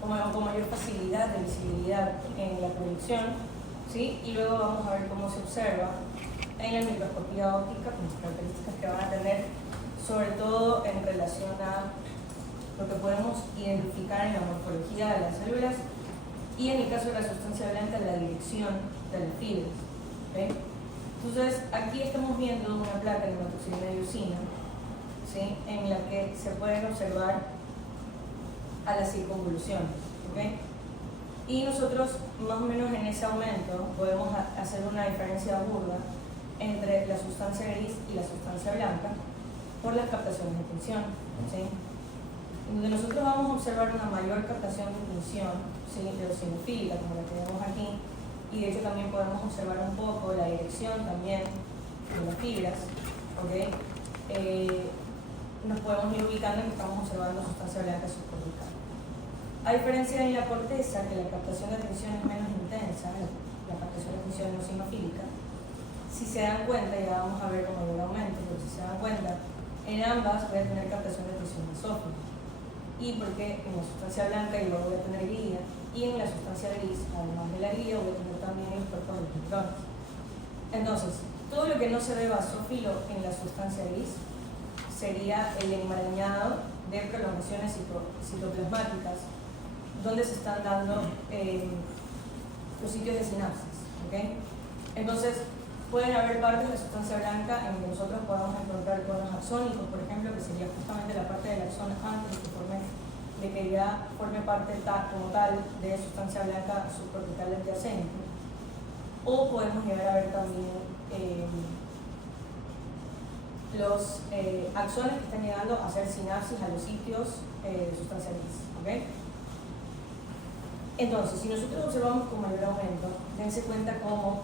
con mayor facilidad de visibilidad en la proyección, ¿sí? Y luego vamos a ver cómo se observa en la microscopía óptica, con las características que van a tener, sobre todo en relación a lo que podemos identificar en la morfología de las células y en el caso de la sustancia blanca, la dirección de las fibras. ¿Okay? Entonces, aquí estamos viendo una placa de hematoxilina de leucina, ¿sí? En la que se pueden observar a las circunvoluciones. ¿Okay? Y nosotros, más o menos en ese aumento, podemos hacer una diferencia burda entre la sustancia gris y la sustancia blanca por las captaciones de tinción. ¿Sí? Donde nosotros vamos a observar una mayor captación de tinción, ¿sí? Eosinofílica, como la que vemos aquí, y de hecho también podemos observar un poco la dirección también de las fibras. ¿Okay? Nos podemos ir ubicando en que estamos observando sustancia blanca subcortical. A diferencia en la corteza, que la captación de tinción es menos intensa, la captación de tinción eosinofílica, si se dan cuenta, ya vamos a ver con mayor aumento, pero si se dan cuenta, en ambas voy a tener captación de tinción basófila. Y porque en la sustancia blanca yo voy a tener glía, y en la sustancia gris, además de la glía, voy a tener también los cuerpos de neutrones. Entonces, todo lo que no se ve basófilo en la sustancia gris sería el enmarañado de prolongaciones citoplasmáticas, donde se están dando los sitios de sinapsis. ¿Okay? Entonces, pueden haber partes de la sustancia blanca en que nosotros podamos encontrar conos axónicos, por ejemplo, que sería justamente la parte del axón antes de que ya forme parte como tal de sustancia blanca subcortical adyacente. O podemos llegar a ver también los axones que están llegando a hacer sinapsis a los sitios de sustancia gris. ¿Okay? Entonces, si nosotros observamos con mayor aumento, dense cuenta cómo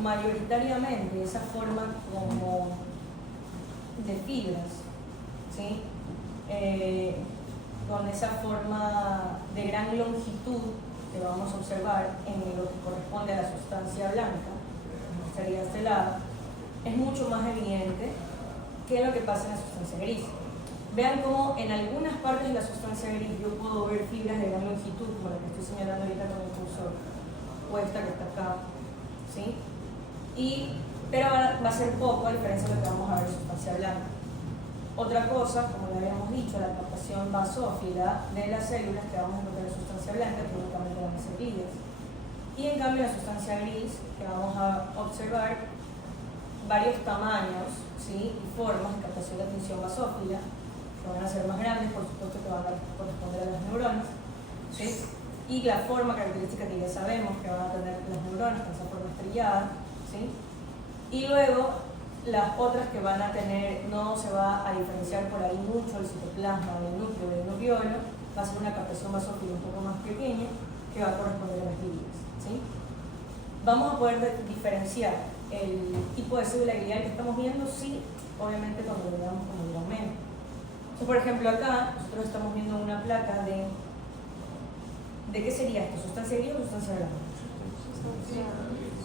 mayoritariamente esa forma como de fibras, ¿sí? Con esa forma de gran longitud que vamos a observar en lo que corresponde a la sustancia blanca, que estaría a este lado, es mucho más evidente que lo que pasa en la sustancia gris. Vean cómo en algunas partes de la sustancia gris yo puedo ver fibras de gran longitud, como la que estoy señalando ahorita con el cursor, o esta que está acá, ¿sí? Pero va a ser poco a diferencia de lo que vamos a ver en sustancia blanca. Otra cosa, como ya habíamos dicho, la captación basófila de las células que vamos a encontrar en sustancia blanca, que únicamente van a ser glías. Y en cambio la sustancia gris, que vamos a observar varios tamaños, ¿sí? Y formas de captación de tinción basófila, que van a ser más grandes, por supuesto que van a corresponder a las neuronas, ¿sí? Y la forma característica que ya sabemos que van a tener las neuronas, con esa forma estrellada, ¿sí? Y luego las otras que van a tener, no se va a diferenciar por ahí mucho el citoplasma del núcleo del nucleolo, va a ser una captación basófila un poco más pequeña que va a corresponder a las glías, ¿sí? Vamos a poder diferenciar el tipo de célula glial que estamos viendo, sí, obviamente cuando le damos como el aumento. Entonces, por ejemplo, acá nosotros estamos viendo una placa ¿de qué sería esto? ¿Sustancia gris o sustancia blanca?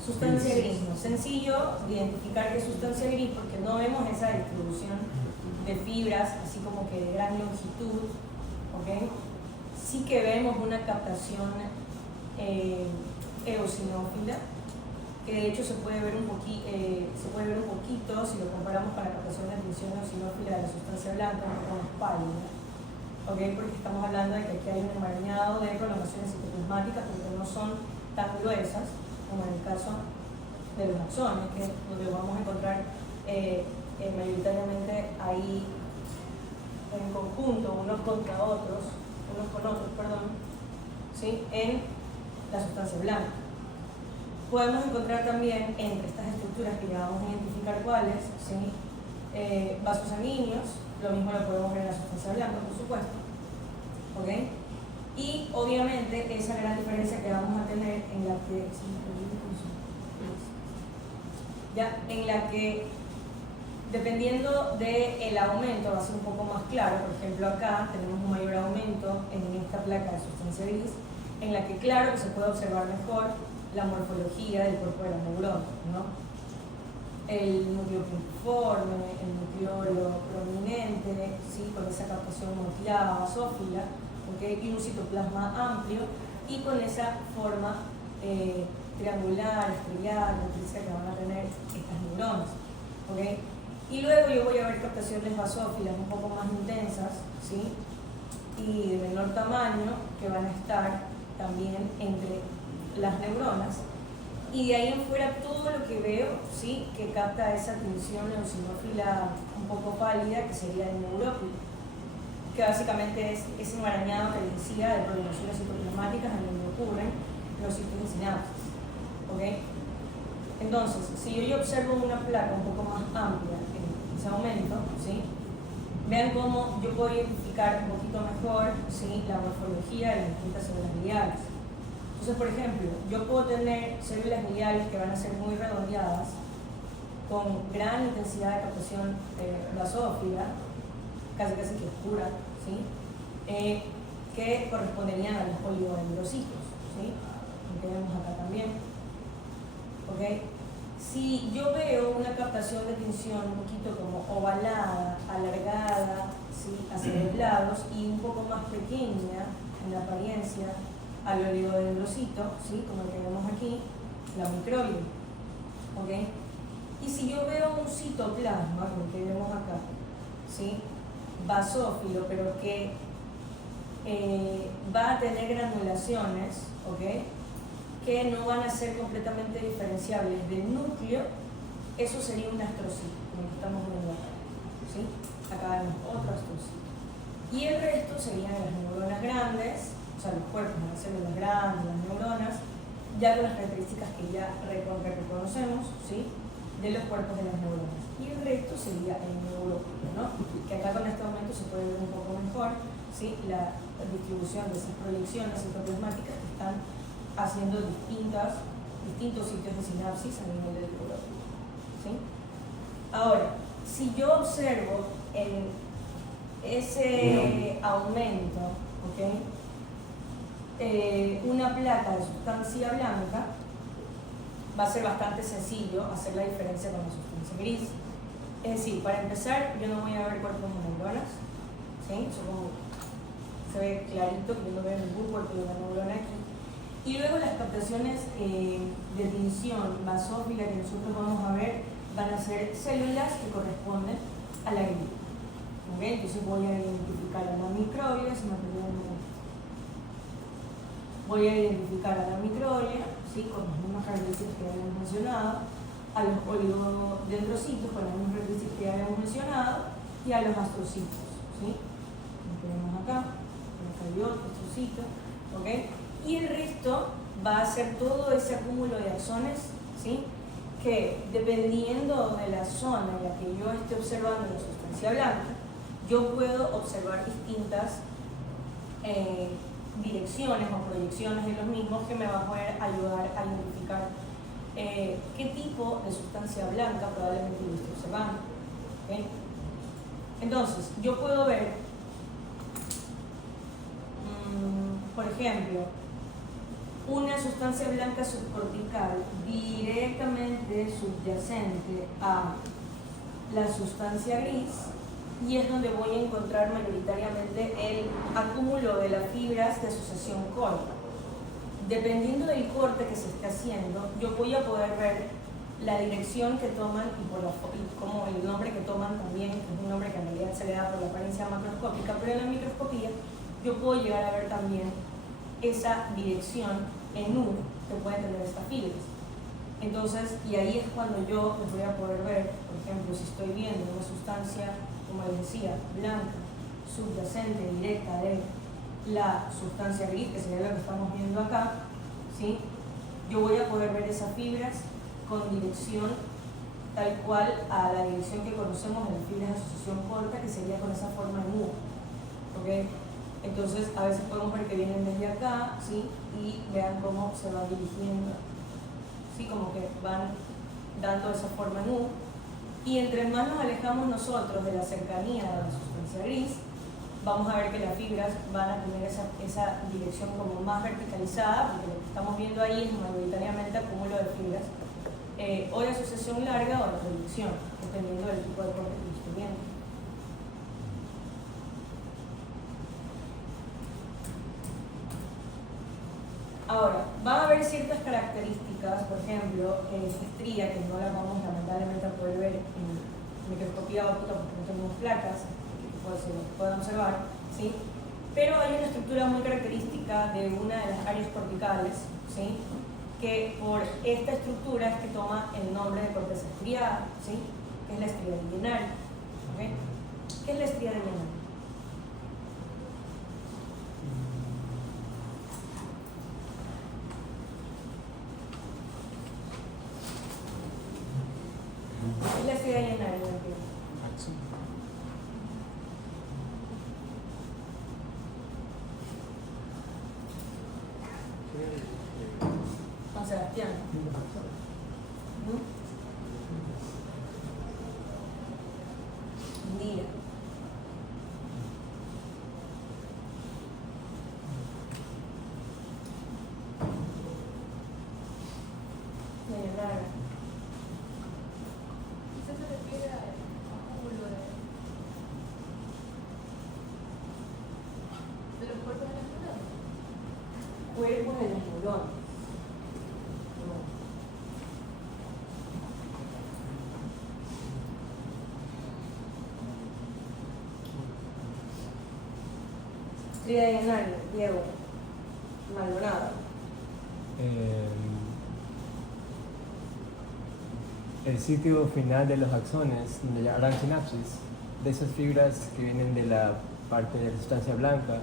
Sustancia gris, ¿no? Sencillo de identificar que es sustancia gris porque no vemos esa distribución de fibras, así como que de gran longitud, ¿ok? Sí que vemos una captación eosinófila, que de hecho se puede ver un poquito si lo comparamos con la captación de tinción eosinófila de la sustancia blanca, un poco más pálida, ¿ok? Porque estamos hablando de que aquí hay un enmarañado de prolongaciones citoplasmáticas, porque no son tan gruesas como en el caso de los axones, que es donde vamos a encontrar mayoritariamente ahí en conjunto, unos con otros, ¿sí? En la sustancia blanca. Podemos encontrar también entre estas estructuras que ya vamos a identificar cuáles, ¿sí? Vasos sanguíneos, lo mismo lo podemos ver en la sustancia blanca, por supuesto, ¿ok? Y obviamente esa gran diferencia que vamos a tener en la que dependiendo del aumento va a ser un poco más claro. Por ejemplo, acá tenemos un mayor aumento en esta placa de sustancia gris, en la que claro que se puede observar mejor la morfología del cuerpo de la neurona, ¿no? el núcleo puntiforme, el nucleolo prominente, ¿sí? Con esa captación motilada, basófila, ¿okay? Y un citoplasma amplio y con esa forma triangular, estrellada, que van a tener estas neuronas, ¿okay? Y luego yo voy a ver captaciones basófilas un poco más intensas, ¿sí? Y de menor tamaño, que van a estar también entre las neuronas. Y de ahí en fuera todo lo que veo, ¿sí? Que capta esa tinción eosinófila un poco pálida, que sería el neurópilo, que básicamente es ese enmarañado que les decía de prolongaciones citoplasmáticas en donde ocurren los sitios de sinapsis, ¿okay? Entonces, si yo observo una placa un poco más amplia en ese aumento, ¿sí? Vean cómo yo puedo identificar un poquito mejor, ¿sí? La morfología de las distintas células gliales. Entonces, por ejemplo, yo puedo tener células gliales que van a ser muy redondeadas, con gran intensidad de captación basófila, casi que oscura, ¿sí? Que corresponderían a los oligodendrocitos, ¿sí? Que vemos acá también. ¿Okay? Si yo veo una captación de tinción un poquito como ovalada, alargada, ¿sí? Hacia los lados y un poco más pequeña en la apariencia al oligodendrocito, ¿sí? Como el que vemos aquí, la microglio, ¿okay? Y si yo veo un citoplasma, como el que vemos acá, ¿sí? Basófilo, pero que va a tener granulaciones, ¿okay? Que no van a ser completamente diferenciables del núcleo, eso sería un astrocito, como que estamos viendo acá, ¿sí? Acá vemos otro astrocito. Y el resto serían las neuronas grandes, o sea, los cuerpos de las células grandes, las neuronas, ya con las características que ya reconocemos, ¿sí? De los cuerpos de las neuronas. Y el resto sería el neurópilo, ¿no? Que acá con este aumento se puede ver un poco mejor, ¿sí? La distribución de esas proyecciones citoplasmáticas que están haciendo distintos sitios de sinapsis a nivel del neurópilo, ¿sí? Ahora, si yo observo ese aumento, ¿okay? Una placa de sustancia blanca, va a ser bastante sencillo hacer la diferencia con la sustancia gris. Es decir, para empezar, yo no voy a ver cuerpos de neuronas, ¿sí? Se ve clarito que yo no veo ningún cuerpo de una neurona aquí. Y luego las captaciones de tinción basófila que nosotros vamos a ver van a ser células que corresponden a la gris. ¿Okay? Entonces voy a identificar a la microglia, voy a identificar a la microglia, ¿sí? Con las mismas características que habíamos mencionado, a los oligodendrocitos con las mismas características que habíamos mencionado y a los astrocitos, ¿sí? Como tenemos acá hay otro astrocito, ¿okay? Y el resto va a ser todo ese acúmulo de axones, ¿sí? Que dependiendo de la zona en la que yo esté observando la sustancia blanca, yo puedo observar distintas direcciones o proyecciones de los mismos que me van a poder ayudar a identificar qué tipo de sustancia blanca probablemente yo esté observando, ¿okay? Entonces, yo puedo ver, por ejemplo, una sustancia blanca subcortical directamente subyacente a la sustancia gris, y es donde voy a encontrar mayoritariamente el acúmulo de las fibras de asociación corta. Dependiendo del corte que se esté haciendo, yo voy a poder ver la dirección que toman y como el nombre que toman también, que es un nombre que en realidad se le da por la apariencia macroscópica, pero en la microscopía yo puedo llegar a ver también esa dirección en U que pueden tener estas fibras. Entonces, y ahí es cuando yo les voy a poder ver, por ejemplo, si estoy viendo una sustancia, como les decía, blanca, subyacente, directa de la sustancia gris, que sería lo que estamos viendo acá, ¿sí? Yo voy a poder ver esas fibras con dirección tal cual a la dirección que conocemos de las fibras de asociación corta, que sería con esa forma en U, ¿okay? Entonces, a veces podemos ver que vienen desde acá, ¿sí? Y vean cómo se van dirigiendo, ¿sí? Como que van dando esa forma en U. Y entre más nos alejamos nosotros de la cercanía de la sustancia gris, vamos a ver que las fibras van a tener esa dirección como más verticalizada, porque lo que estamos viendo ahí es mayoritariamente acúmulo de fibras o de asociación larga o de proyección, dependiendo del tipo de corte que esté viendo. Ahora, van a haber ciertas características, por ejemplo, en esta estría, que no la vamos lamentablemente a poder ver en microscopía óptica porque no tenemos placas, que puedan observar, ¿sí? Pero hay una estructura muy característica de una de las áreas corticales, ¿sí? Que por esta estructura es que toma el nombre de corteza estriada, ¿sí? Que es la estría de Jenari. ¿Okay? ¿Qué es la estría de Jenari? ¿Qué es la estría de Jenari? Juan Sebastián. Mira. ¿Eso se refiere al cúmulo de los cuerpos de las neuronas? Cuerpos de las neuronas. Estría de Jenari, Diego. Maldonado. El sitio final de los axones, donde ya harán sinapsis, de esas fibras que vienen de la parte de la sustancia blanca.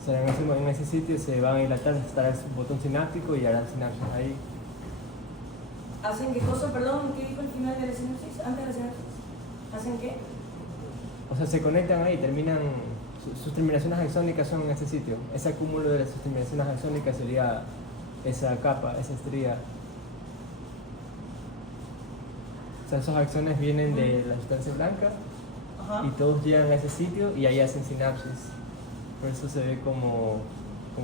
O sea, en ese sitio se van a dilatar hasta el botón sináptico y harán sinapsis ahí. ¿Hacen qué cosa? Perdón, ¿qué dijo el final de la sinapsis? ¿Antes de la sinapsis? ¿Hacen qué? O sea, se conectan ahí, terminan, sus terminaciones axónicas son en ese sitio. Ese acúmulo de sus terminaciones axónicas sería esa capa, esa estría. O sea, esos axones vienen de la sustancia blanca. Ajá. Y todos llegan a ese sitio y ahí hacen sinapsis. Por eso se ve como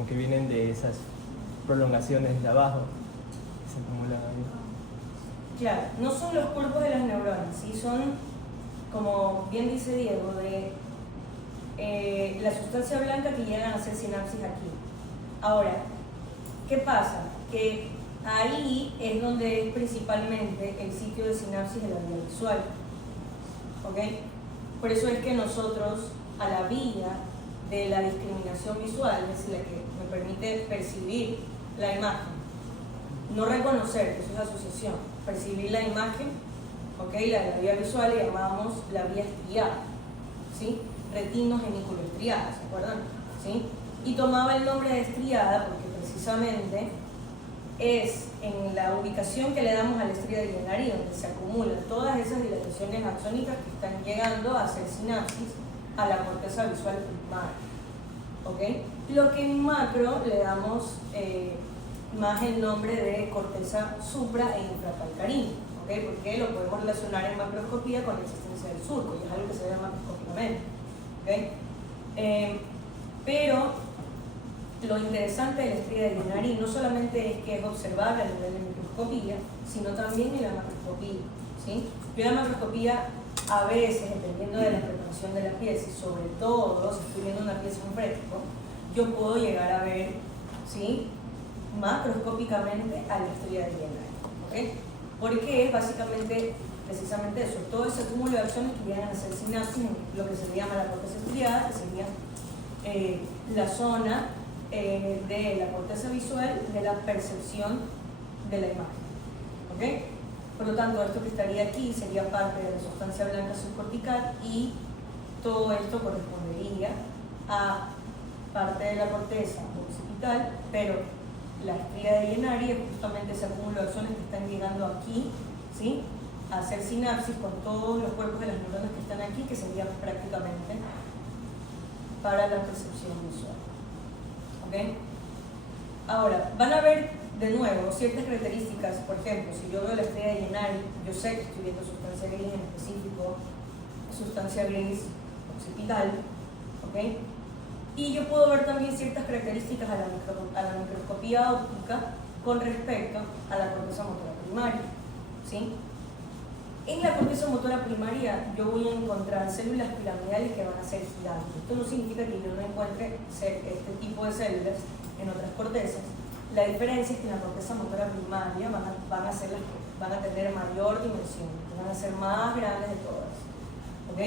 que vienen de esas prolongaciones de abajo que se acumulan ahí. Claro, no son los cuerpos de las neuronas, ¿sí? Son, como bien dice Diego, de la sustancia blanca que llegan a hacer sinapsis aquí. Ahora, ¿qué pasa? Que ahí es donde es principalmente el sitio de sinapsis de la vía visual. ¿Ok? Por eso es que nosotros, a la vía de la discriminación visual, es decir, la que me permite percibir la imagen, no reconocer, eso es asociación, percibir la imagen, ¿ok? La vía visual le llamamos la vía estriada, ¿sí? Retinogenículo-estriada, ¿se acuerdan? ¿Sí? Y tomaba el nombre de estriada porque precisamente es en la ubicación que le damos a la estría de Jenari donde se acumulan todas esas dilataciones axónicas que están llegando a hacer sinapsis a la corteza visual primaria. ¿Ok? Lo que en macro le damos más el nombre de corteza supra e infracalcarina, ¿ok? Porque lo podemos relacionar en macroscopía con la existencia del surco, y es algo que se ve macroscópicamente. ¿Ok? Pero lo interesante de la estría de Jenari no solamente es que es observable a nivel de microscopía, sino también en la macroscopía, ¿sí? Yo en la macroscopía, a veces, dependiendo de la preparación de la pieza, y sobre todo si estoy viendo una pieza en fresco, yo puedo llegar a ver, ¿sí?, macroscópicamente a la estría de Jenari, ¿ok? Porque es básicamente, precisamente eso, todo ese cúmulo de acciones que llegan a hacer sinapsis en lo que se llama la corteza estriada, que sería la zona de la corteza visual de la percepción de la imagen, ¿ok? Por lo tanto, esto que estaría aquí sería parte de la sustancia blanca subcortical y todo esto correspondería a parte de la corteza occipital, pero la estría de Jenari es justamente ese acúmulo de axones que están llegando aquí, ¿sí?, a hacer sinapsis con todos los cuerpos de las neuronas que están aquí, que serían prácticamente para la percepción visual. ¿Ok? Ahora, van a ver de nuevo ciertas características. Por ejemplo, si yo veo la estrella de Jenari, yo sé que estoy viendo sustancia gris, en específico sustancia gris occipital, ¿ok? Y yo puedo ver también ciertas características a la microscopía óptica con respecto a la corteza motora primaria, ¿sí? En la corteza motora primaria yo voy a encontrar células piramidales que van a ser gigantes. Esto no significa que yo no encuentre este tipo de células en otras cortezas. La diferencia es que en la corteza motora primaria van a tener mayor dimensión, van a ser más grandes de todas. ¿Ok?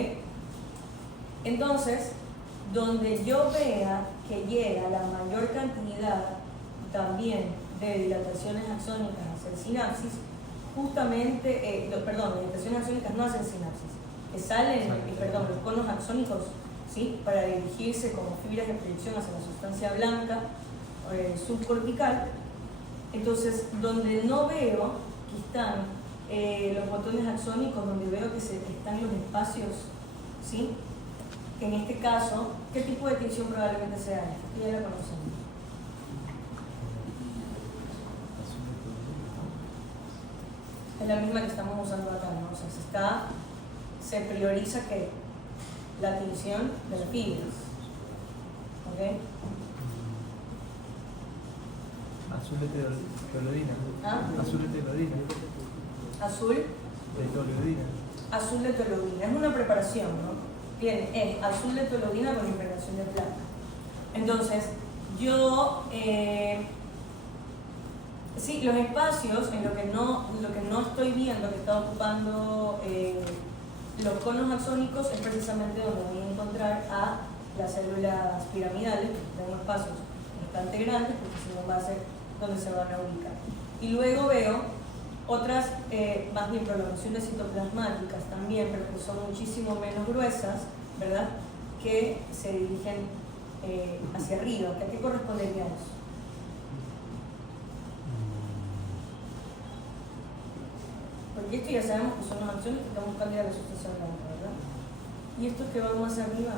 Entonces, donde yo vea que llega la mayor cantidad también de dilataciones axónicas a hacer sinapsis, justamente, dilataciones axónicas no hacen sinapsis, que salen, los conos axónicos, ¿sí? Para dirigirse como fibras de proyección hacia la sustancia blanca subcortical. Entonces, donde no veo que están los botones axónicos, donde veo que están los espacios, ¿sí? En este caso, ¿qué tipo de tinción probablemente sea esta? Que ya la conocemos. Es la misma que estamos usando acá, ¿no? O sea, se prioriza que la tinción de las fibras. ¿Ok? Azul de toluidina. ¿Ah? Azul de toluidina. Azul De toluidina. azul de toluidina. Es una preparación, ¿no? Es azul de toluidina con impregnación de plata. Entonces, yo... sí, los espacios en lo que no estoy viendo que está ocupando los conos axónicos es precisamente donde voy a encontrar a las células piramidales, que tienen espacios bastante grandes, porque si no va a ser donde se van a ubicar. Y luego veo otras, más bien prolongaciones citoplasmáticas también, pero que son muchísimo menos gruesas, ¿verdad? Que se dirigen hacia arriba. ¿A qué correspondería eso? Porque esto ya sabemos que son las acciones que estamos buscando ir a la sustancia blanca, ¿verdad? ¿Y estos que van más arriba?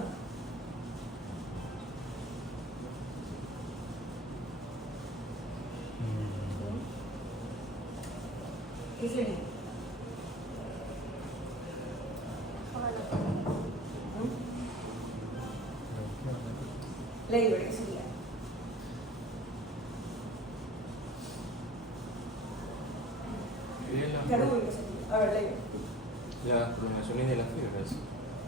¿Qué sería? Labor, ¿qué sería? Carúbico, ¿qué sería? A ver, labor. Las prolongaciones de las fibras.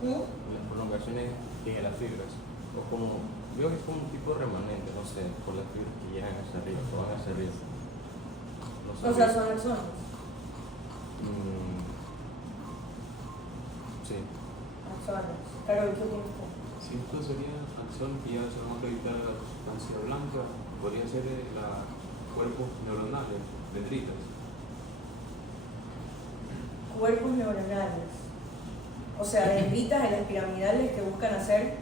¿Mm? Las prolongaciones de las fibras. O como, veo que es como un tipo de remanente, no sé, por las fibras que llegan hacia arriba, que van hacia arriba. No O sea, son axones. Sí. Axones. Carúbico, ¿qué tienes tú? Si esto sería acción que ya se van a acreditar a la sustancia blanca, podrían ser cuerpos neuronales, dendritas. Cuerpos neuronales. O sea, dendritas de las piramidales que buscan hacer.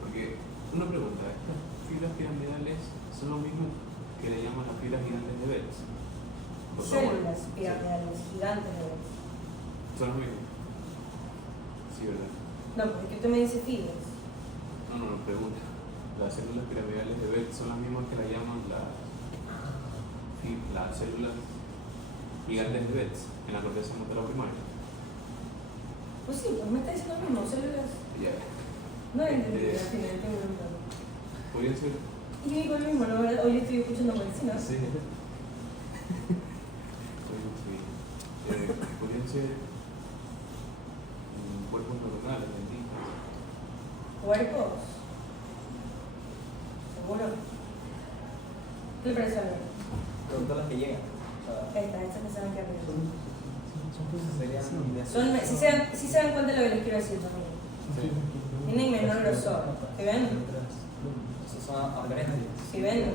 Porque, una pregunta, ¿estas fibras piramidales son lo mismo que le llaman las fibras gigantes de Betz? ¿O son Células piramidales gigantes de Betz. ¿Son lo mismo? Sí, ¿verdad? No, porque usted me dice fibras. No, pregunta. Las células piramidales de Betz son las mismas que la llaman las células gigantes de Betz en la corteza motora primaria. Pues sí, pues me está diciendo lo mismo, células. Ya. No entendí, al final tengo preguntado. Podrían ser. Y yo digo lo mismo, ¿no? ¿Verdad? Hoy estoy escuchando medicina. Sí. Podrían ser cuerpos neuronales, dendritas. ¿Cuerpos? ¿Seguro? ¿Qué le parece a mí? Pero todas las que llegan. Estas que saben que arriba. Serían Si se dan cuenta de lo que les quiero decir también. Tienen menor grosor. ¿Sí ven? Esos son organismos. ¿Sí ven?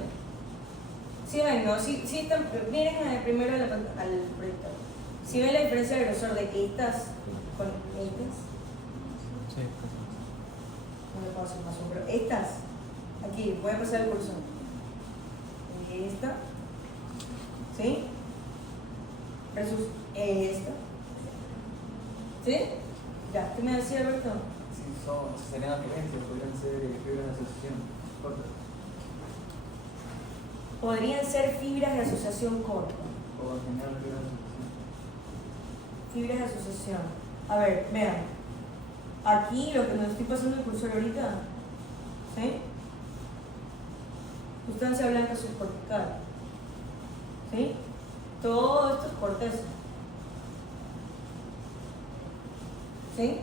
¿Sí ven? ¿No? Sí están, miren primero al proyector. ¿Sí ven la diferencia de grosor de estas con estas? Sí. No le puedo hacer más zoom, pero estas, aquí, voy a pasar el cursor. Esta, ¿sí? Versus esta. ¿Sí? Ya, ¿qué me decía Alberto? Sí, serían agencias, podrían ser fibras de asociación corta. Podrían ser fibras de asociación corta. O en general fibras de asociación. Fibras de asociación. A ver, vean. Aquí lo que nos estoy pasando el cursor ahorita, ¿sí? Sustancia blanca subcortical. ¿Sí? Todo esto es corteza. ¿Sí?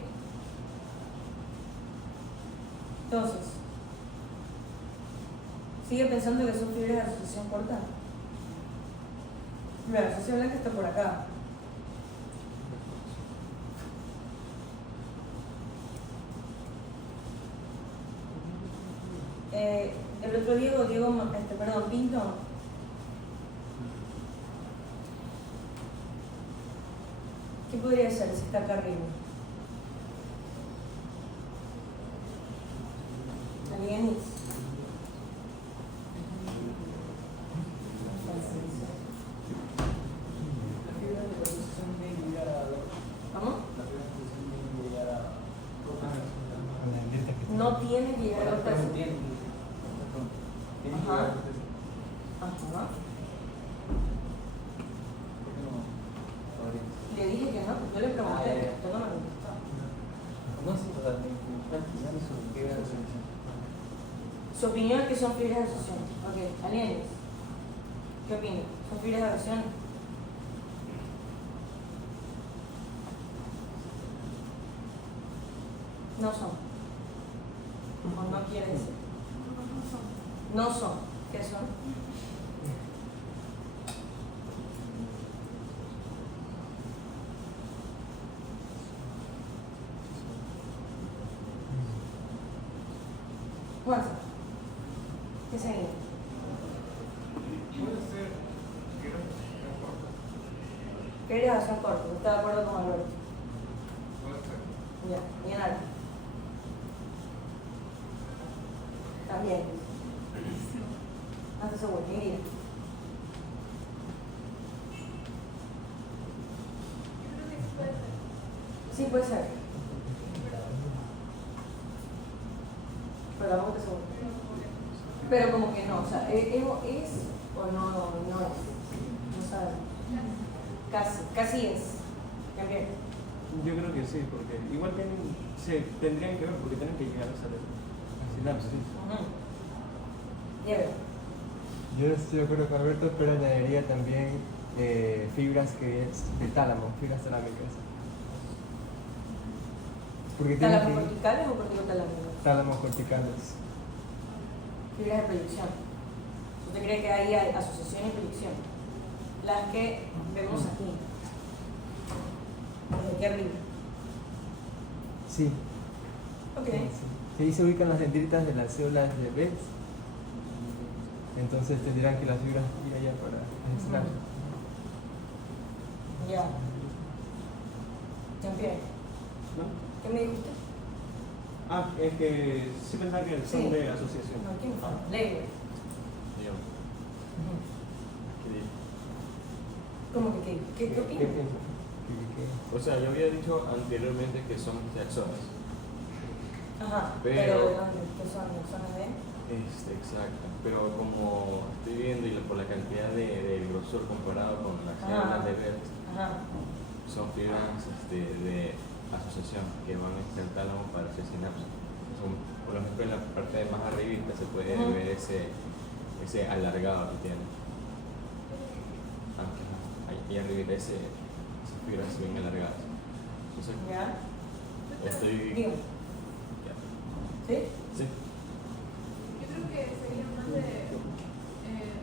Entonces, sigue pensando que son fibras de asociación corta. La asociación blanca está por acá. El otro Diego, Pinto. ¿Qué podría ser si está acá arriba? ¿Alguien? ¿Cómo? No tiene que llegar a los pesos. Ajá. Ajá. Le dije que no, yo le pregunté, usted no me contestó. No sé totalmente. Su fibra de asociación. Su opinión es que son fibras de asociación. Ok, alienes. ¿Qué opinan? ¿Son fibras de asociación? No son. O no quiere decir. No son. ¿Qué son? Juanza, ¿qué sería? Puede ser fibras de asociación corta. Querías hacer corto, ¿está de acuerdo con Alberto? Puede ser. Ya, bien alto. Está bien. Haz eso, güey, mira. Yo creo que sí puede ser. Sí, puede ser. Pero vamos a seguro. Pero como que no, o sea, ¿es o no es? No sabemos. Casi es. También. Yo creo que sí, porque igual tendrían que ver porque tienen que llegar a la sinapsis. Diego. Yo estoy de acuerdo con Alberto, pero añadiría también fibras que es del tálamo, fibras talámicas. Porque tienen ¿Tálamos que corticales o corticotalámicos? tálamos corticales. Fibras de proyección. ¿Usted cree que hay asociación y proyección? Las que vemos aquí. Desde aquí arriba. Sí. Ok. Sí, ahí se ubican las dendritas de las células de Betz. Entonces tendrán que las fibras ir allá para el sinapsis. Ya. Jean-Pierre, ¿No? ¿qué me dijo usted? Ah, es que sí pensaba que son Sí. de asociación. No, ¿quién fue? Ley. Yo, ¿qué digo? ¿Cómo que qué ¿Qué opinas? piensas? O sea, yo había dicho anteriormente que son taxones. Ajá, Pero- pero ¿de dónde? ¿Qué son? ¿Zonas de? Exacto. Pero como estoy viendo y por la cantidad de grosor comparado con las células de Betz, Ajá. son fibras de asociación que van a ser tálamo para hacer sinapsis. Por ejemplo, en la parte de más arribita se puede Ujú. ver ese alargado que tiene. Ahí arribita esas fibras se ven alargadas. Entonces, ¿Ya? estoy... Digo, Ya. ¿sí? Sí. Yo creo que sería más de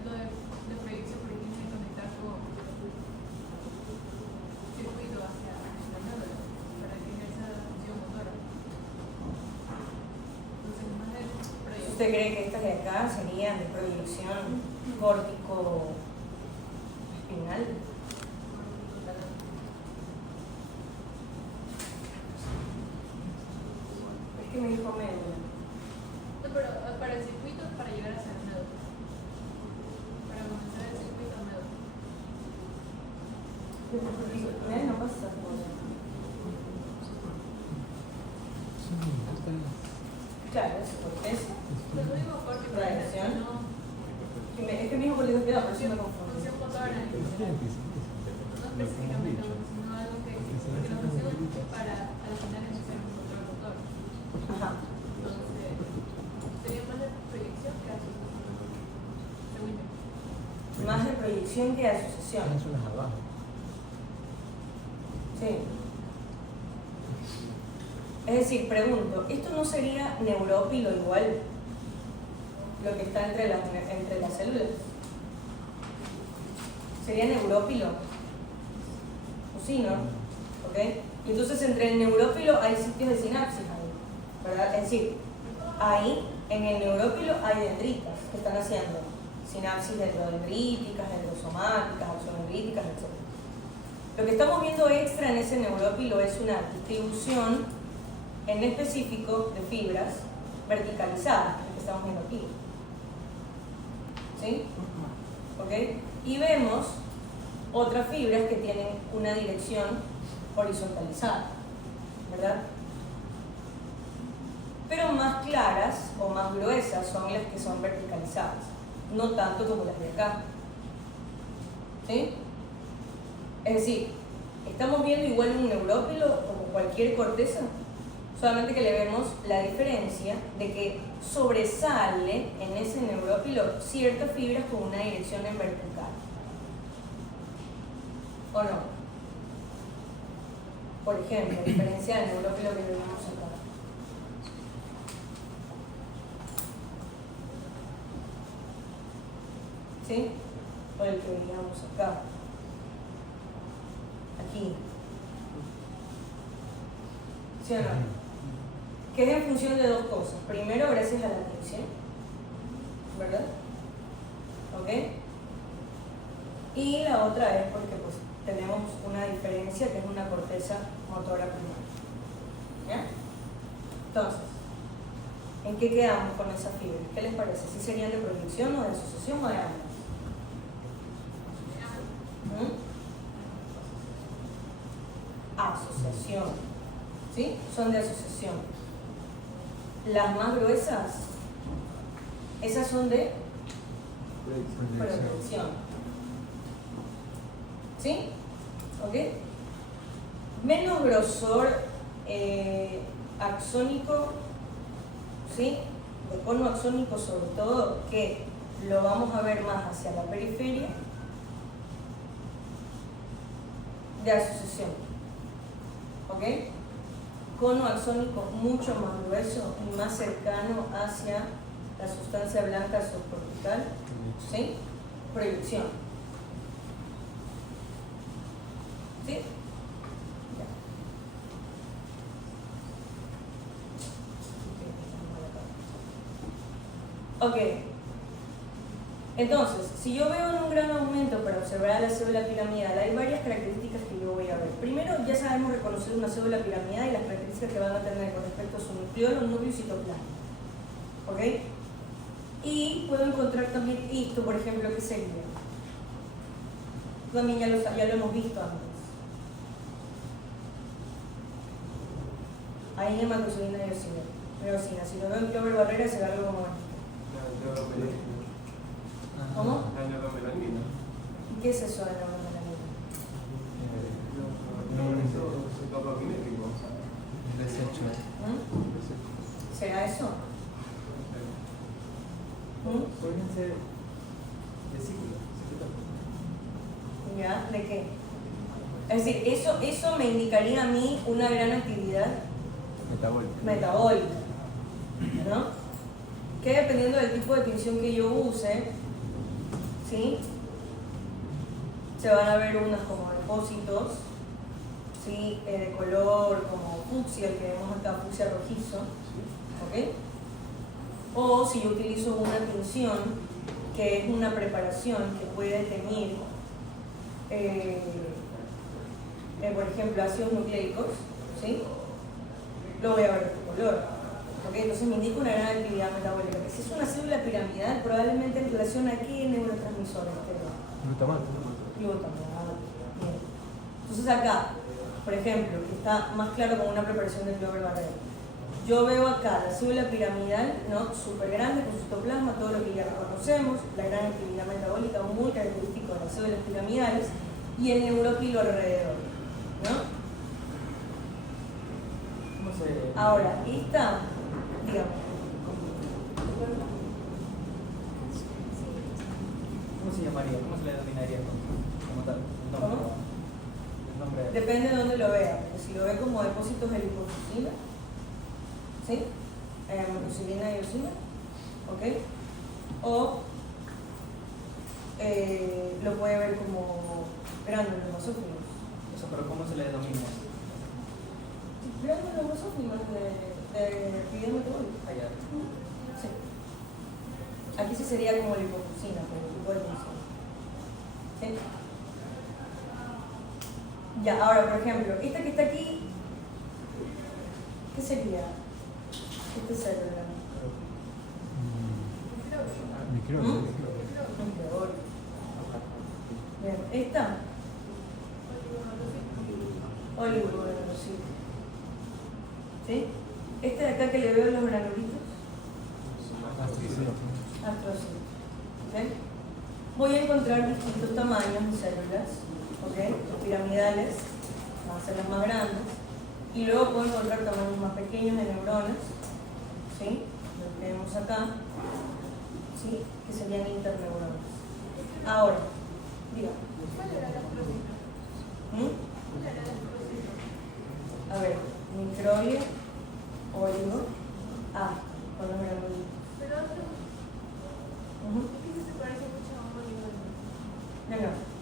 lo de proyección porque tiene que conectar con circuito hacia la médula para que ejerza la función motora. Entonces, más de proyección. ¿Usted cree que estas de acá serían de proyección córtico espinal? Es que me dijo médula. No, pero para el circuito para llegar hacia la médula. Para comenzar el circuito a médula. No pasa. Claro, es corteza. Pero no digo corte, pero Proyección. no Es que me dijo corticospiedad, por eso me confundí. función motora. No específicamente, sino algo que la función es para al final ejercer un control motor. Ajá. Entonces, sería más de proyección que asociación. Según yo. Más de proyección proyección que asociación. Tienes unas abajo. Sí. Es decir, pregunto, ¿esto no sería neurófilo igual? Lo que está entre las células. ¿Sería neurófilo? ¿O sí, no? ¿Ok? Y entonces entre el neurófilo hay sitios de sinapsis ahí, ¿verdad? Es decir, ahí en el neurófilo hay dendritas que están haciendo sinapsis dendrodendríticas, dendrosomáticas, axonendríticas, etc. Lo que estamos viendo extra en ese neurófilo es una distribución en específico de fibras verticalizadas, que estamos viendo aquí. ¿Sí? ¿Ok? Y vemos otras fibras que tienen una dirección horizontalizada, ¿verdad? Pero más claras o más gruesas son las que son verticalizadas, no tanto como las de acá. ¿Sí? Es decir, estamos viendo igual un neurófilo como cualquier corteza, solamente que le vemos la diferencia de que sobresale en ese neurófilo ciertas fibras con una dirección en vertical. ¿O no? Por ejemplo, a diferencia del neurófilo que vemos acá. ¿Sí? O el que veíamos acá. Aquí. ¿Sí o no? Que es en función de dos cosas. Primero, gracias a la atención, ¿verdad? ¿Ok? Y la otra es porque pues, tenemos una diferencia que es una corteza motora primaria. ¿Ya? Entonces, ¿en qué quedamos con esas fibras? ¿Qué les parece? ¿Si serían de proyección o de asociación o de ambas? Asociación. ¿Sí? Son de asociación. Las más gruesas, esas son de proyección. ¿Sí? ¿Ok? Menos grosor axónico, ¿sí? De cono axónico sobre todo, que lo vamos a ver más hacia la periferia, de asociación. ¿Ok? Cono axónico mucho más grueso y más cercano hacia la sustancia blanca subcortical, ¿sí? Proyección. ¿Sí? Ok. Entonces, si yo veo un gran aumento para observar la célula piramidal, hay varias características que yo voy a ver. Primero, ya sabemos reconocer una célula piramidal y las características que van a tener con respecto a su nucleolo, núcleo y citoplasma. ¿Ok? Y puedo encontrar también esto, por ejemplo, que sería. También ya lo hemos visto antes. Ahí en hematoxilina y eosina. Si lo veo en Clover Barrera, será algo como esto. ¿Cómo? La neuromelanina. ¿Y qué es eso de neuromelanina? Citotoxinético. Desecho. ¿Será eso? Pueden ser vesículas. ¿Ya? ¿De qué? Es decir, eso me indicaría a mí una gran actividad metabólica, ¿no? Que dependiendo del tipo de tinción que yo use, ¿sí? Se van a ver unas como depósitos, ¿sí? De color como fucsia, el que vemos acá, fucsia rojizo, ¿ok? O si yo utilizo una tinción que es una preparación que puede teñir, por ejemplo, ácidos nucleicos, ¿sí? Lo voy a ver de color. ¿Okay? Entonces me indica una gran actividad metabólica. Que si es una célula piramidal, probablemente en relación a qué neurotransmisores. Glutamato. Glutamato. Bien. Entonces acá, por ejemplo, que está más claro con una preparación de Clover Barrera. Yo veo acá la célula piramidal, ¿no? Súper grande, con citoplasma, todo lo que ya reconocemos, la gran actividad metabólica muy característico de las células piramidales y el neurófilo alrededor, ¿no? Ahora, esta, digamos, ¿Cómo se llamaría? ¿Cómo se le denominaría como tal? El nombre, ¿Cómo? el nombre. Depende de dónde lo vea, porque si lo ve como depósitos de lipofuscina, ¿sí? Mucilina y eosina, ¿ok? O lo puede ver como gránulos basófilos. Eso, pero ¿cómo se le denomina? Gránulos basófilos de actividad metabólica. Allá. Sí. Aquí sí sería como lipofuscina, pero tipo de función. ¿Sí? Ya, ahora por ejemplo, esta que está aquí, ¿qué sería? Este célula. Micrófono. Bien, esta. Oligodendrocito. ¿Sí? Este de acá que le veo los granulitos. Astrocitos. ¿Ok? Voy a encontrar distintos tamaños de células, ¿ok? Piramidales, van a ser las más grandes, y luego puedo encontrar tamaños más pequeños de neuronas, ¿sí? Lo que vemos acá, ¿sí? Que serían interneuronas. Ahora, diga. A ver, microbio, oligo, con los granulitos. No,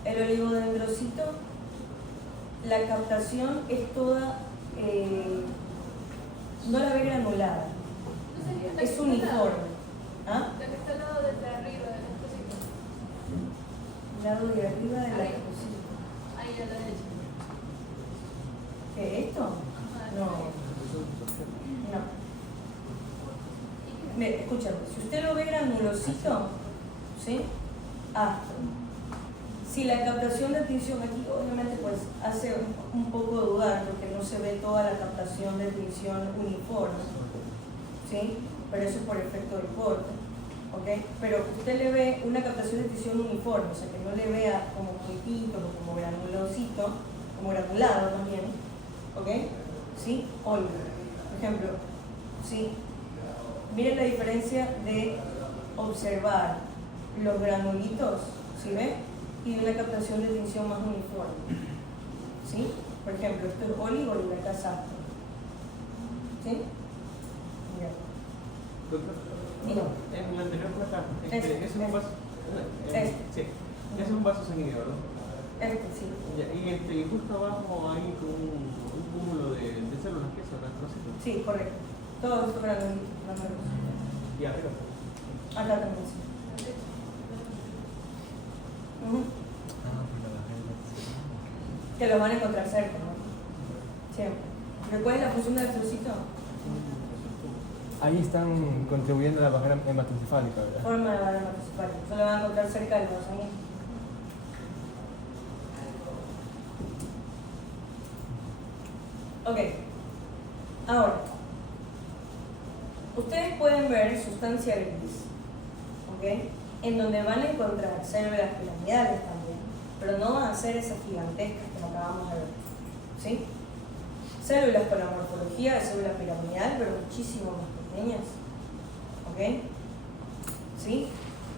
el oligodendrocito, la captación es toda, no la ve granulada, es uniforme. ¿Ah? La que está al lado de arriba de las cositas. Lado de arriba de la cosita. Ahí a la derecha. ¿Qué es esto? No. Escúchame, si usted lo ve granulosito, ¿sí? Si la captación de tinción aquí, obviamente, pues hace un poco dudar porque no se ve toda la captación de tinción uniforme, ¿sí? Pero eso es por efecto del corte, ¿ok? Pero usted le ve una captación de tinción uniforme, o sea, que no le vea como puntito o como granulosito, como granulado también, ¿ok? ¿Sí? Oligo, por ejemplo, ¿sí? Miren la diferencia de observar los granulitos, ¿sí ve? Y una captación de tinción más uniforme, ¿sí? Por ejemplo, esto es oligo y la casa, ¿sí? Bien. Doctor, en la anterior placa, ese es un vaso. Sí, ese es un vaso sanguíneo, ¿verdad? Sí. Y justo abajo hay como un cúmulo de células, ¿qué son las cositas? Sí, correcto. Todo esto granulitos. Y arriba. Acá también, sí. Que lo van a encontrar cerca, ¿no? Siempre. ¿Pero cuál es la función del astrocito? Ahí están contribuyendo a la barrera hematocefálica, ¿verdad? Forma de barrera hematocefálica. Eso lo van a encontrar cerca del vaso sanguíneo. Ok. Ahora, ustedes pueden ver sustancia gris, ¿ok? En donde van a encontrar células piramidales también, pero no van a ser esas gigantescas que acabamos de ver, ¿sí? Células con la morfología de célula piramidal, pero muchísimo más pequeñas, ¿ok? ¿Sí?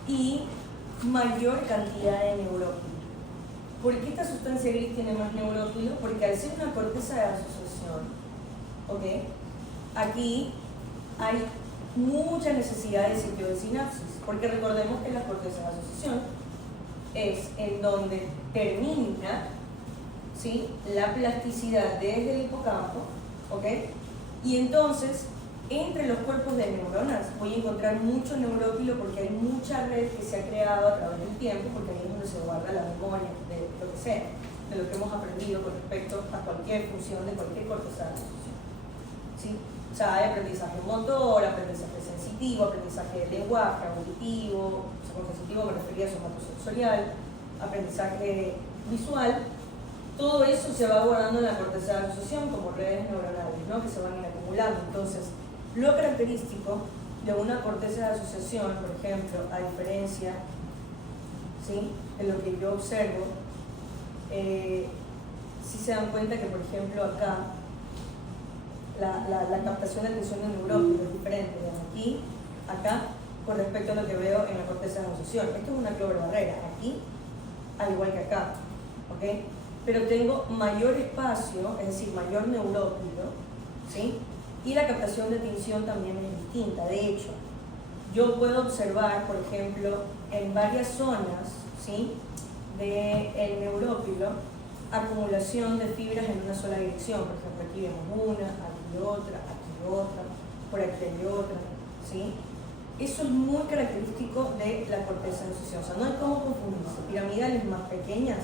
Y mayor cantidad de neurófilos. ¿Por qué esta sustancia gris tiene más neurófilos? Porque al ser una corteza de asociación, ¿ok? Aquí hay mucha necesidad de sitio de sinapsis, porque recordemos que la corteza de asociación es en donde termina, ¿sí?, la plasticidad desde el hipocampo, ¿ok? Y entonces, entre los cuerpos de neuronas voy a encontrar mucho neurófilo porque hay mucha red que se ha creado a través del tiempo, porque ahí es donde se guarda la memoria de lo que sea, de lo que hemos aprendido con respecto a cualquier función de cualquier corteza de asociación, ¿sí? O sea, hay aprendizaje motor, aprendizaje sensitivo, aprendizaje de lenguaje, auditivo, o sea, con sensitivo me refería a somatosensorial, aprendizaje visual. Todo eso se va guardando en la corteza de asociación como redes neuronales, ¿no?, que se van a ir acumulando. Entonces, lo característico de una corteza de asociación, por ejemplo, a diferencia, ¿sí?, de lo que yo observo, si se dan cuenta que, por ejemplo, acá la captación de atención de neurófilo es diferente. Aquí, acá, con respecto a lo que veo en la corteza de asociación. Esto es una Clover barrera, aquí, al igual que acá, ¿ok? Pero tengo mayor espacio, es decir, mayor neurópilo, ¿sí? Y la captación de tinción también es distinta. De hecho, yo puedo observar, por ejemplo, en varias zonas, ¿sí?, del neurópilo, acumulación de fibras en una sola dirección. Por ejemplo, aquí vemos una, aquí otra, por aquí hay otra, ¿sí? Eso es muy característico de la corteza de asociación. O sea, no hay cómo confundirse. Piramidales más pequeñas,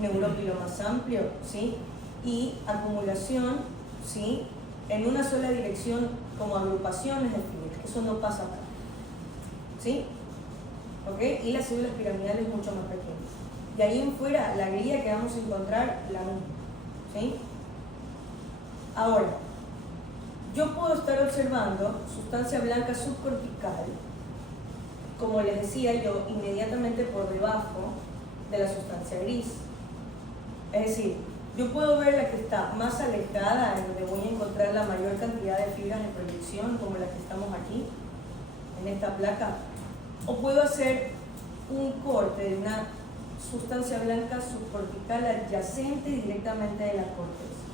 neurópilo más amplio, ¿sí? Y acumulación, ¿sí?, en una sola dirección como agrupaciones de fibras. Eso no pasa acá, ¿sí? ¿Ok? Y las células piramidales mucho más pequeñas. Y ahí en fuera, la guía que vamos a encontrar, la misma, ¿sí? Ahora, yo puedo estar observando sustancia blanca subcortical, como les decía yo, inmediatamente por debajo de la sustancia gris. Es decir, yo puedo ver la que está más alejada, en donde voy a encontrar la mayor cantidad de fibras de proyección, como la que estamos aquí, en esta placa. O puedo hacer un corte de una sustancia blanca subcortical adyacente directamente de la corteza,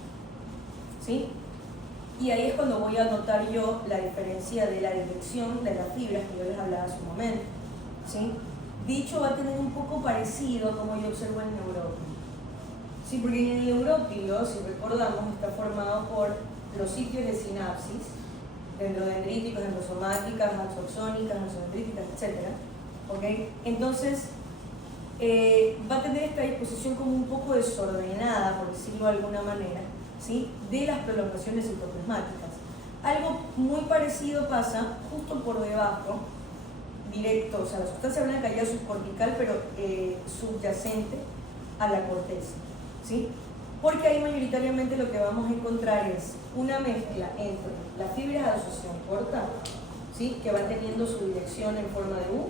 ¿sí? Y ahí es cuando voy a notar yo la diferencia de la dirección de las fibras que yo les hablaba hace un momento, ¿sí? Dicho va a tener un poco parecido a como yo observo el neurópilo, ¿sí? Porque en el neurópilo, si recordamos, está formado por los sitios de sinapsis, dendrodendríticos, endosomáticas, axoxónicas, mesodendríticas, etc. ¿Ok? Entonces, va a tener esta disposición como un poco desordenada, por decirlo de alguna manera, ¿sí?, de las prolongaciones citoplasmáticas. Algo muy parecido pasa justo por debajo, directo, o sea, la sustancia blanca ya subcortical, pero subyacente a la corteza, ¿sí? Porque ahí mayoritariamente lo que vamos a encontrar es una mezcla entre las fibras de asociación corta, ¿sí?, que van teniendo su dirección en forma de U,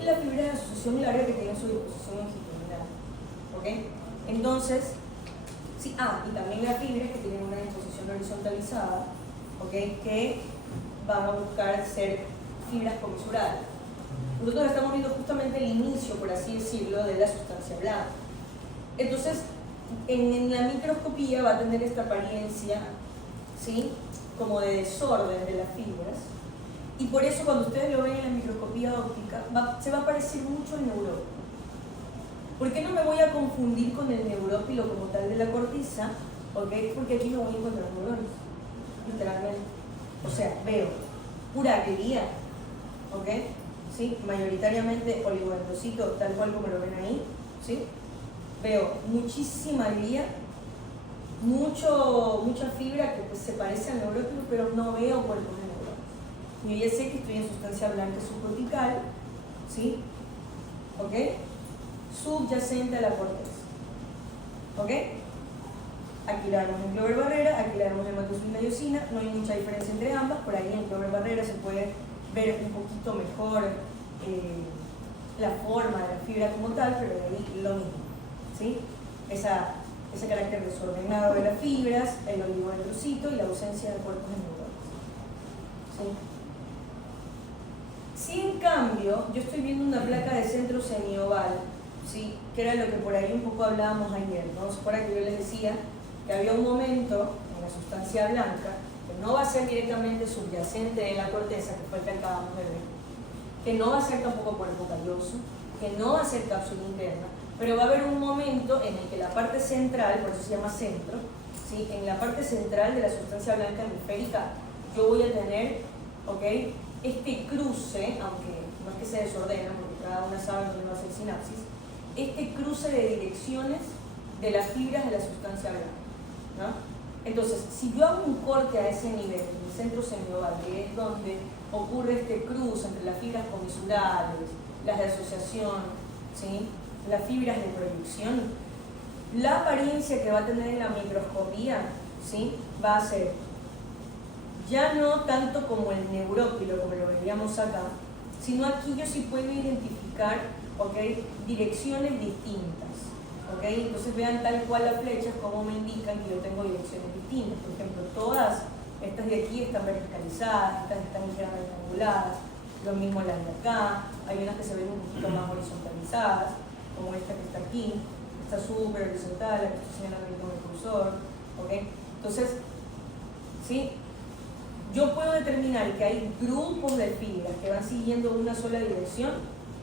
y las fibras de asociación larga que tienen su disposición longitudinal, ¿ok? Entonces, sí, y también las fibras que tienen una disposición horizontalizada, ¿ok?, que van a buscar ser fibras comisuradas. Nosotros estamos viendo justamente el inicio, por así decirlo, de la sustancia blanca. Entonces, en la microscopía va a tener esta apariencia, ¿sí?, como de desorden de las fibras, y por eso cuando ustedes lo ven en la microscopía óptica se va a parecer mucho al neurópilo. ¿Por qué no me voy a confundir con el neurópilo como tal de la corteza? ¿Okay? Porque aquí no voy a encontrar neuronas, literalmente. O sea, veo pura glía, ¿ok? ¿Sí? Mayoritariamente oligodendrocito, tal cual como lo ven ahí, ¿sí? Veo muchísima glía, mucha fibra que pues, se parece al neurópilo, pero no veo cuerpos de neuronas. Yo ya sé que estoy en sustancia blanca subcortical, ¿sí? ¿Ok? Subyacente a la corteza, ¿ok? Aquí la vemos en Clover barrera, aquí la vemos en hematoxilina y eosina, no hay mucha diferencia entre ambas. Por ahí en Clover barrera se puede ver un poquito mejor la forma de la fibra como tal, pero de ahí lo mismo, ¿sí? Ese carácter desordenado de las fibras, el oligodendrocito y la ausencia de cuerpos de neuronas, ¿sí? Si en cambio yo estoy viendo una placa de centro semioval, ¿sí?, que era lo que por ahí un poco hablábamos ayer, ¿no? ¿Se acuerdan que yo les decía que había un momento en la sustancia blanca que no va a ser directamente subyacente de la corteza, que fue el que acabamos de ver, que no va a ser tampoco cuerpo calloso, que no va a ser cápsula interna, pero va a haber un momento en el que la parte central, por eso se llama centro, ¿sí?, en la parte central de la sustancia blanca hemisférica yo voy a tener, ¿ok?, este cruce, aunque no es que se desordena, porque cada una sabe dónde va a ser sinapsis, este cruce de direcciones de las fibras de la sustancia blanca, ¿no? Entonces, si yo hago un corte a ese nivel, en el centro semioval, que es donde ocurre este cruce entre las fibras comisurales, las de asociación, ¿sí?, las fibras de proyección, la apariencia que va a tener en la microscopía, ¿sí?, va a ser ya no tanto como el neurópilo, como lo veíamos acá, sino aquí yo sí puedo identificar, ¿ok?, direcciones distintas, ¿ok? Entonces vean tal cual las flechas como me indican que yo tengo direcciones distintas. Por ejemplo, todas estas de aquí están verticalizadas, estas están ligeramente anguladas, Lo mismo las de acá, hay unas que se ven un poquito más horizontalizadas, como esta que está aquí, está súper horizontal, la que estoy señalando aquí con el cursor, ¿ok? Entonces, ¿sí? Yo puedo determinar que hay grupos de fibras que van siguiendo una sola dirección,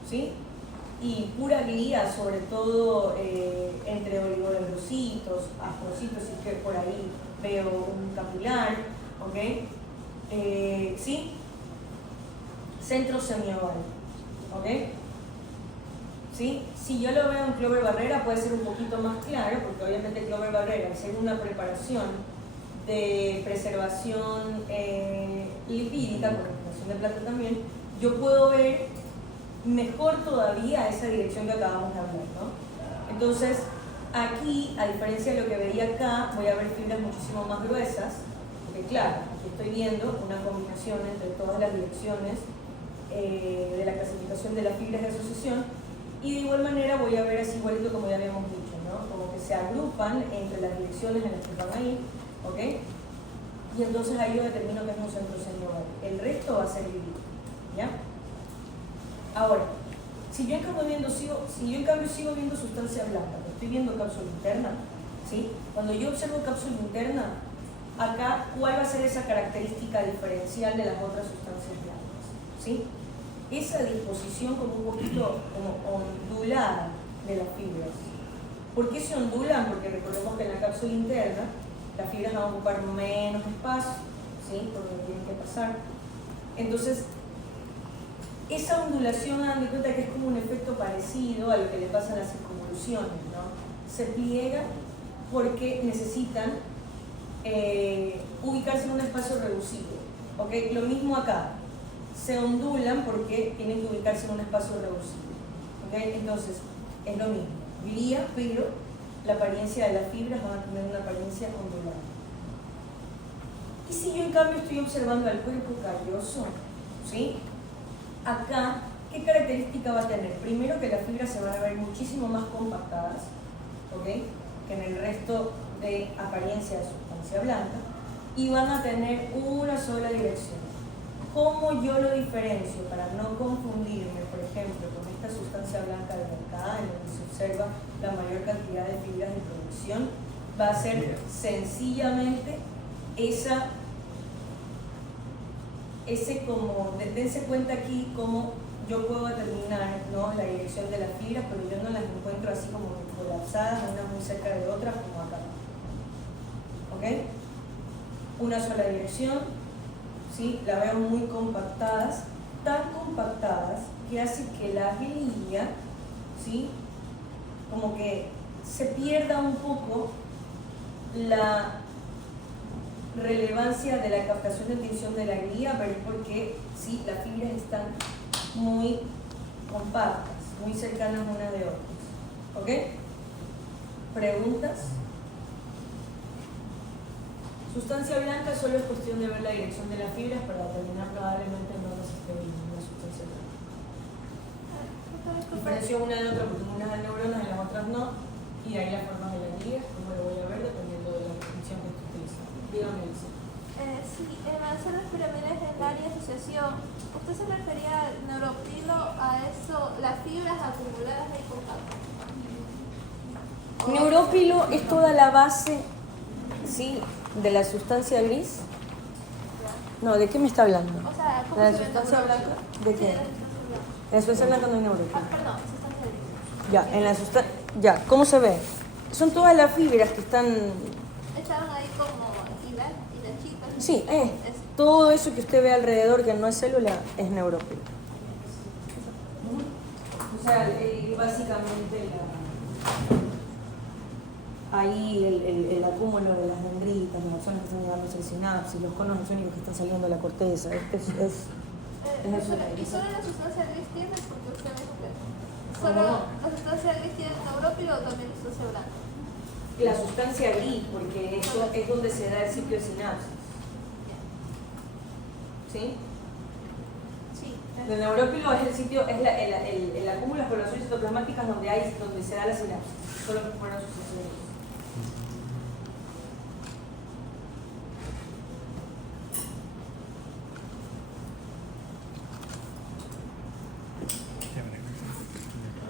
¿sí? Y pura guía, sobre todo entre oligodendrocitos, astrocitos, si es que por ahí veo un capilar, ¿ok? ¿Sí? Centro semioval, ¿ok? ¿Sí? Si yo lo veo en Clover Barrera puede ser un poquito más claro, porque obviamente Clover Barrera, al ser una preparación de preservación lipídica, con preparación de plata también, yo puedo ver mejor todavía esa dirección que acabamos de hablar, ¿no? Entonces, aquí, a diferencia de lo que veía acá, voy a ver fibras muchísimo más gruesas, porque claro, aquí estoy viendo una combinación entre todas las direcciones de la clasificación de las fibras de asociación, y de igual manera voy a ver así igualito como ya habíamos dicho, ¿no? Como que se agrupan entre las direcciones en las que van ahí, ¿ok? Y entonces ahí yo determino que es un centro semioval. El resto va a ser dividido, ¿ya? Ahora, si yo en cambio sigo viendo sustancia blanca, estoy viendo cápsula interna, ¿sí? Cuando yo observo cápsula interna, acá, ¿cuál va a ser esa característica diferencial de las otras sustancias blancas? ¿Sí? Esa disposición como un poquito como ondulada de las fibras. ¿Por qué se ondulan? Porque recordemos que en la cápsula interna las fibras van a ocupar menos espacio, ¿sí? Por donde tienen que pasar. Entonces, esa ondulación, dan de cuenta que es como un efecto parecido a lo que le pasa a las circunvoluciones, ¿no? Se pliegan porque necesitan ubicarse en un espacio reducido, ¿ok? Lo mismo acá, se ondulan porque tienen que ubicarse en un espacio reducido, ¿ok? Entonces, es lo mismo, glía, pero la apariencia de las fibras van a tener una apariencia ondulada. Y si yo en cambio estoy observando al cuerpo calloso, ¿sí? Acá, ¿qué característica va a tener? Primero, que las fibras se van a ver muchísimo más compactadas, ¿ok? Que en el resto de apariencia de sustancia blanca, y van a tener una sola dirección. ¿Cómo yo lo diferencio para no confundirme, por ejemplo, con esta sustancia blanca de acá, en donde se observa la mayor cantidad de fibras de producción? Va a ser sencillamente dense cuenta aquí cómo yo puedo determinar, ¿no?, la dirección de las fibras, pero yo no las encuentro así como colapsadas, una muy cerca de otra, como acá. ¿Ok? Una sola dirección, ¿sí? La veo muy compactadas, tan compactadas que hace que la glía, ¿sí?, como que se pierda un poco la relevancia de la captación de tensión de la glía, pero es porque sí, las fibras están muy compactas, muy cercanas una de otras. ¿Ok? ¿Preguntas? Sustancia blanca solo es cuestión de ver la dirección de las fibras para determinar probablemente no las esté viendo una sustancia blanca. Diferencio una de otra porque unas dan neuronas y las otras no, y ahí las formas de la glía, como lo voy a ver dependiendo de la definición que esté utilizando. Dígame, Elisa. Sí, en hacer las pirámides en área de asociación, ¿usted se refería al neuropilo a eso, las fibras acumuladas ahí compactas? Neurófilo es toda la base, ¿sí?, de la sustancia gris. No, ¿de qué me está hablando? O sea, ¿cómo ¿De la se ve sustancia neurófilo? blanca? ¿De Sí, qué? de la sustancia blanca. En la sustancia blanca no hay neurófilo. Perdón, sustancia gris. Ya, en la sustancia. Ya, ¿cómo se ve? Son todas las fibras que están. Estaban ahí como hilachitas. Sí, todo eso que usted ve alrededor que no es célula es neurófilo. O sea, básicamente ahí el acúmulo de las dendritas, las axones que están llegando al sinapsis, los conos axónicos que están saliendo de la corteza, es eso. ¿Y solo la sustancia gris tiene? Porque usted me dijo que solo la sustancia gris tiene neurófilo o también la sustancia blanca. La sustancia gris, porque eso es donde se da el ciclo de sinapsis. ¿Sí? Sí. El neurófilo es el sitio, es el acúmulo de poblaciones citoplasmáticas donde se da la sinapsis. Solo que fueron sustancias gris.